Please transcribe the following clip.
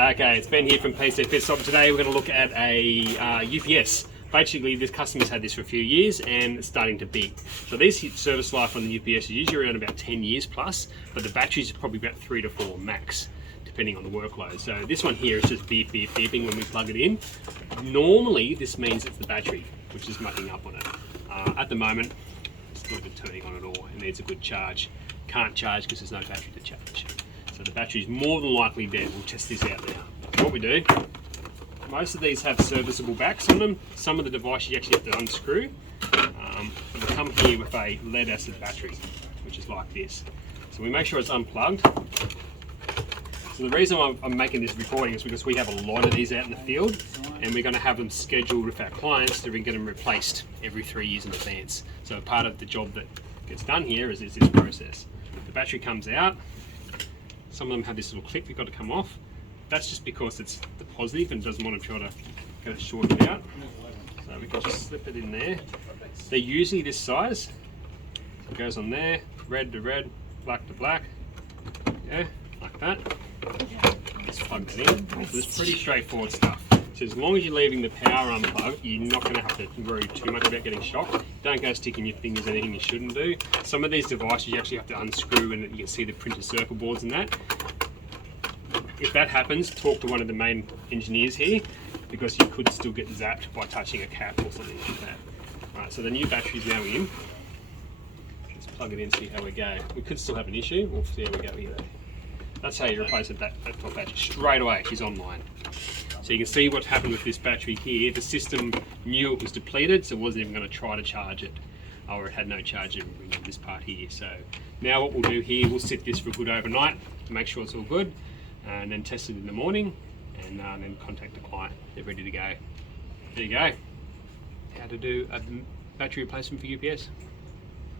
Okay, it's Ben here from PC Pitstop. Today we're going to look at a UPS. Basically, this customer's had this for a few years and it's starting to beep. So these service life on the UPS is usually around about 10 years plus, but the batteries are probably about 3 to 4 max, depending on the workload. So this one here is just beep, beep, beeping when we plug it in. Normally, this means it's the battery, which is mucking up on it. At the moment, it's not even turning on at all. It needs a good charge. Can't charge because there's no battery to charge. So the battery is more than likely dead. We'll test this out now. What we do, most of these have serviceable backs on them. Some of the devices you actually have to unscrew. We come here with a lead acid battery, which is like this. So we make sure it's unplugged. So the reason I'm making this recording is because we have a lot of these out in the field and we're going to have them scheduled with our clients to get them replaced every 3 years in advance. So part of the job that gets done here is this process. The battery comes out. Some of them have this little clip you've got to come off. That's just because it's the positive and doesn't want to try to get it shorted out. So we can just slip it in there. They're usually this size. So it goes on there, red to red, black to black. Yeah, like that. Just plug that in. So it's pretty straightforward stuff. So as long as you're leaving the power unplugged, you're not going to have to worry too much about getting shocked. Don't go sticking your fingers in anything you shouldn't do. Some of these devices you actually have to unscrew and you can see the printed circuit boards and that. If that happens, talk to one of the main engineers here because you could still get zapped by touching a cap or something like that. Alright, so the new battery's now in. Let's plug it in and see how we go. We could still have an issue. We'll see how we go here. That's how you replace that top battery. Straight away, she's online. So you can see what happened with this battery here. The system knew it was depleted, so it wasn't even going to try to charge it. Or it had no charge in this part here. So now what we'll do here, we'll sit this for a good overnight to make sure it's all good, and then test it in the morning, and then contact the client. They're ready to go. There you go. How to do a battery replacement for UPS.